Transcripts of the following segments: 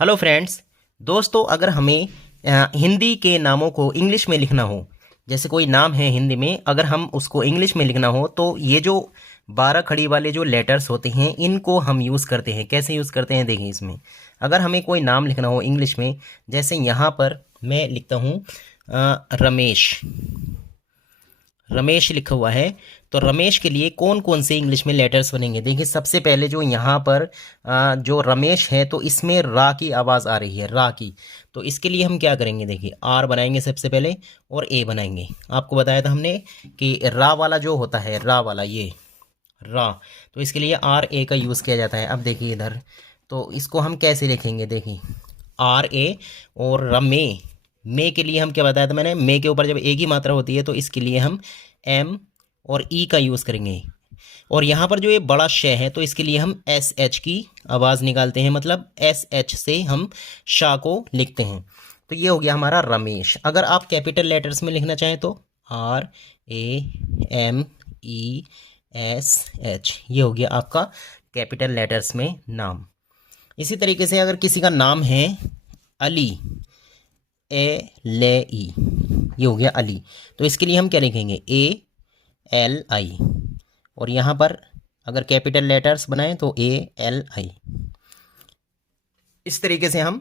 Hello friends. दोस्तों, अगर हमें हिंदी के नामों को इंग्लिश में लिखना हो, जैसे कोई नाम है हिंदी में, अगर हम उसको इंग्लिश में लिखना हो तो ये जो 12 खड़ी वाले जो लेटर्स होते हैं इनको हम यूज़ करते हैं। कैसे यूज़ करते हैं देखिए। इसमें अगर हमें कोई नाम लिखना हो इंग्लिश में, जैसे यहाँ पर मैं लिखता हूँ रमेश। रमेश लिखा हुआ है, तो रमेश के लिए कौन कौन से इंग्लिश में लेटर्स बनेंगे देखिए। सबसे पहले जो यहाँ पर जो रमेश है तो इसमें रा की आवाज़ आ रही है, रा की। तो इसके लिए हम क्या करेंगे देखिए, आर बनाएंगे सबसे पहले और ए बनाएंगे। आपको बताया था हमने कि रा वाला जो होता है, रा वाला ये रा, तो इसके लिए आर ए का यूज़ किया जाता है। अब देखिए इधर, तो इसको हम कैसे लिखेंगे देखिए, आर ए। और रमे, मे के लिए हम क्या बताया था मैंने, मे के ऊपर जब एक ही मात्रा होती है तो इसके लिए हम एम और ई का यूज़ करेंगे। और यहाँ पर जो ये बड़ा श है तो इसके लिए हम एस एच की आवाज़ निकालते हैं, मतलब एस एच से हम शाह को लिखते हैं। तो ये हो गया हमारा रमेश। अगर आप कैपिटल लेटर्स में लिखना चाहें तो R A M E S H, ये हो गया आपका कैपिटल लेटर्स में नाम। इसी तरीके से अगर किसी का नाम है अली, ए ले ई, ये हो गया अली, तो इसके लिए हम क्या लिखेंगे, ए एल आई। और यहाँ पर अगर कैपिटल लेटर्स बनाएं तो ए एल आई। इस तरीके से हम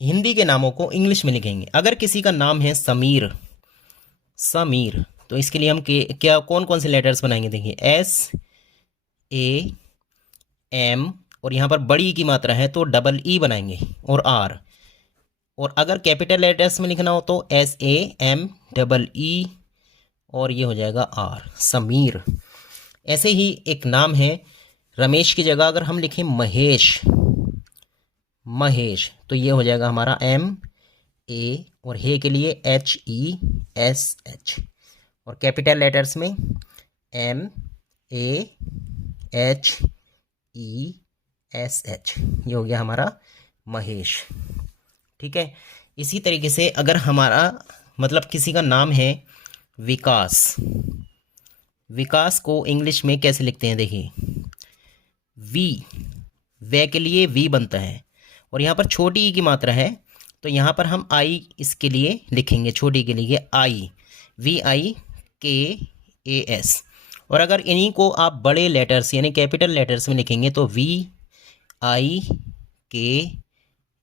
हिंदी के नामों को इंग्लिश में लिखेंगे। अगर किसी का नाम है समीर, समीर, तो इसके लिए हम क्या कौन कौन से लेटर्स बनाएंगे देखिए, एस ए एम, और यहाँ पर बड़ी की मात्रा है तो डबल ई बनाएंगे और आर। और अगर कैपिटल लेटर्स में लिखना हो तो S A M double E और ये हो जाएगा आर, समीर। ऐसे ही एक नाम है रमेश की जगह अगर हम लिखें महेश, महेश, तो ये हो जाएगा हमारा एम ए, और हे के लिए एच ई एस एच, और कैपिटल लेटर्स में M A H E S H, ये हो गया हमारा महेश। ठीक है। इसी तरीके से अगर हमारा मतलब किसी का नाम है विकास, विकास को इंग्लिश में कैसे लिखते हैं देखिए, वी, वे के लिए वी बनता है, और यहाँ पर छोटी ई की मात्रा है तो यहाँ पर हम आई इसके लिए लिखेंगे, छोटी के लिए आई, वी आई के ए एस। और अगर इन्हीं को आप बड़े लेटर्स यानी कैपिटल लेटर्स में लिखेंगे तो वी आई के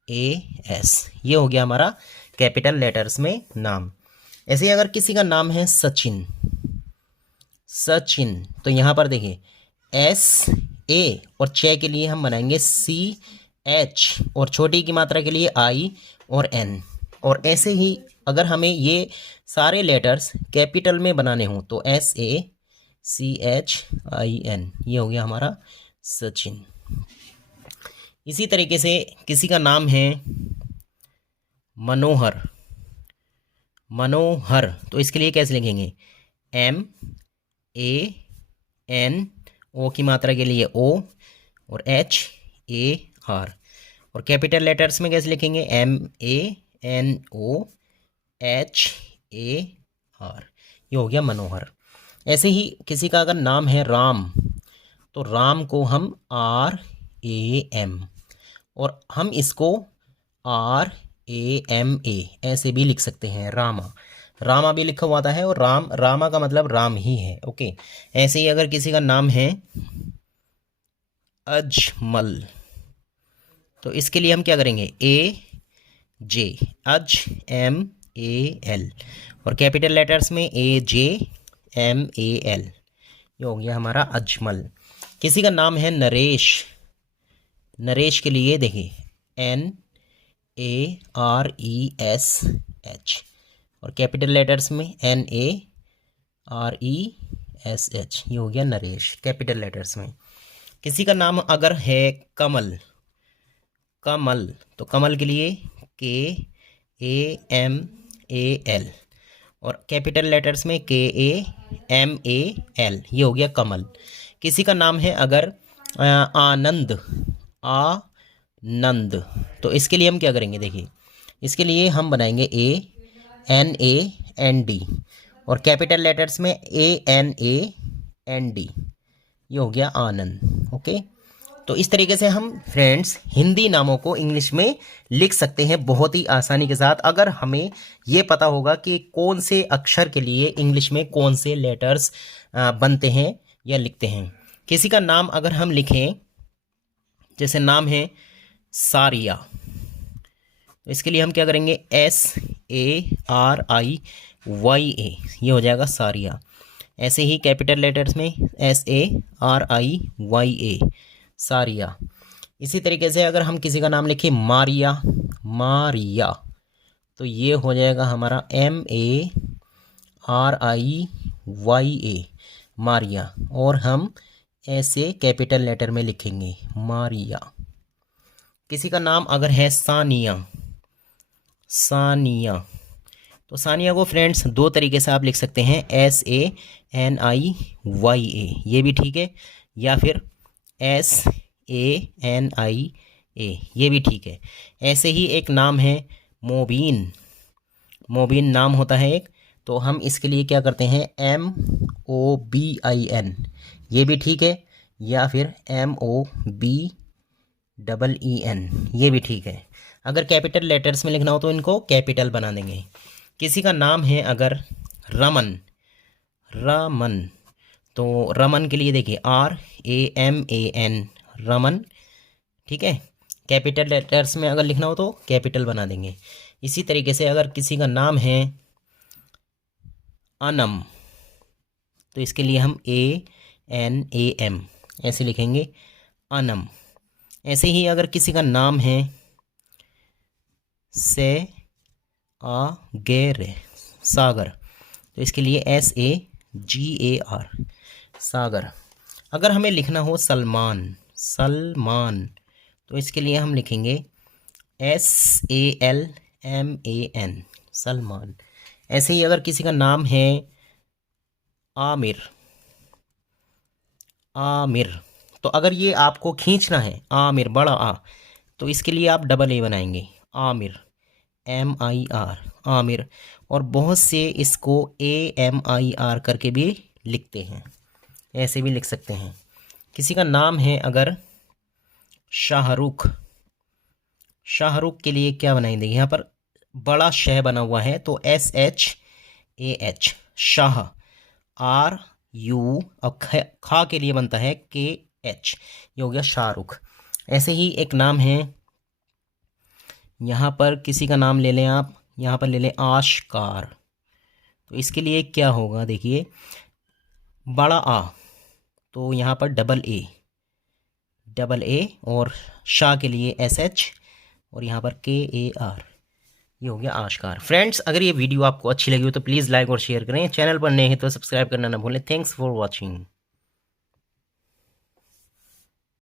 ए एस, ये हो गया हमारा कैपिटल लेटर्स में नाम। ऐसे ही अगर किसी का नाम है सचिन, सचिन, तो यहाँ पर देखिए एस ए, और चे के लिए हम बनाएंगे सी एच, और छोटी की मात्रा के लिए आई और एन। और ऐसे ही अगर हमें ये सारे लेटर्स कैपिटल में बनाने हों तो S A C H I N, ये हो गया हमारा सचिन। इसी तरीके से किसी का नाम है मनोहर, मनोहर, तो इसके लिए कैसे लिखेंगे, एम ए एन, ओ की मात्रा के लिए ओ, और एच ए आर। और कैपिटल लेटर्स में कैसे लिखेंगे, M A N O H A R, ये हो गया मनोहर। ऐसे ही किसी का अगर नाम है राम, तो राम को हम आर ए एम, और हम इसको आर ए एम ए ऐसे भी लिख सकते हैं, रामा, रामा भी लिखा हुआ आता है, और राम, रामा का मतलब राम ही है। ओके। ऐसे ही अगर किसी का नाम है अजमल, तो इसके लिए हम क्या करेंगे, ए जे, अज एम ए एल, और कैपिटल लेटर्स में ए जे एम ए एल, ये हो गया हमारा अजमल। किसी का नाम है नरेश, नरेश के लिए देखिए N A R E S H, और कैपिटल लेटर्स में N A R E S H, ये हो गया नरेश कैपिटल लेटर्स में। किसी का नाम अगर है कमल, कमल, तो कमल के लिए के ए एम ए एल, और कैपिटल लेटर्स में के ए एम ए एल, ये हो गया कमल। किसी का नाम है अगर आनंद, आनंद, तो इसके लिए हम क्या करेंगे देखिए, इसके लिए हम बनाएंगे ए एन डी, और कैपिटल लेटर्स में ए एन डी, ये हो गया आनंद। ओके। तो इस तरीके से हम फ्रेंड्स हिंदी नामों को इंग्लिश में लिख सकते हैं बहुत ही आसानी के साथ, अगर हमें ये पता होगा कि कौन से अक्षर के लिए इंग्लिश में कौन से लेटर्स बनते हैं या लिखते हैं। किसी का नाम अगर हम लिखें, जैसे नाम है सारिया, तो इसके लिए हम क्या करेंगे, SARIYA, ये हो जाएगा सारिया। ऐसे ही कैपिटल लेटर्स में SARIYA, सारिया। इसी तरीके से अगर हम किसी का नाम लिखें मारिया, मारिया, तो ये हो जाएगा हमारा MARIYA, मारिया। और हम ऐसे कैपिटल लेटर में लिखेंगे मारिया। किसी का नाम अगर है सानिया, सानिया, तो सानिया को फ्रेंड्स दो तरीके से आप लिख सकते हैं, SANIYA, ये भी ठीक है, या फिर SANIA, ये भी ठीक है। ऐसे ही एक नाम है मोबिन, मोबिन नाम होता है एक, तो हम इसके लिए क्या करते हैं, MOBIN, ये भी ठीक है, या फिर MOBEEN, ये भी ठीक है। अगर कैपिटल लेटर्स में लिखना हो तो इनको कैपिटल बना देंगे। किसी का नाम है अगर रमन, रमन, तो रमन के लिए देखिए RAMAN, रमन, ठीक है। कैपिटल लेटर्स में अगर लिखना हो तो कैपिटल बना देंगे। इसी तरीके से अगर किसी का नाम है अनम, तो इसके लिए हम ANAM ऐसे लिखेंगे, अनम। ऐसे ही अगर किसी का नाम है SAGER, सागर, तो इसके लिए SAGAR, सागर। अगर हमें लिखना हो सलमान, सलमान, तो इसके लिए हम लिखेंगे SALMAN, सलमान। ऐसे ही अगर किसी का नाम है आमिर, आमिर, तो अगर ये आपको खींचना है आमिर बड़ा आ, तो इसके लिए आप डबल ए बनाएंगे, आमिर, MIR, आमिर। और बहुत से इसको AMIR करके भी लिखते हैं, ऐसे भी लिख सकते हैं। किसी का नाम है अगर शाहरुख, शाहरुख के लिए क्या बनाएंगे, यहाँ पर बड़ा शह बना हुआ है तो SHAH, शाह, RU, और खा के लिए बनता है KH, ये हो गया शाहरुख। ऐसे ही एक नाम है, यहाँ पर किसी का नाम ले लें आप, यहाँ पर ले लें आशकार, तो इसके लिए क्या होगा, देखिए बड़ा आ, तो यहाँ पर डबल ए, डबल ए, और शाह के लिए SH, और यहाँ पर KAR, ये हो गया आशकार। फ्रेंड्स, अगर ये वीडियो आपको अच्छी लगी हो तो प्लीज़ लाइक और शेयर करें। चैनल पर नए हैं तो सब्सक्राइब करना ना भूलें। Thanks for watching.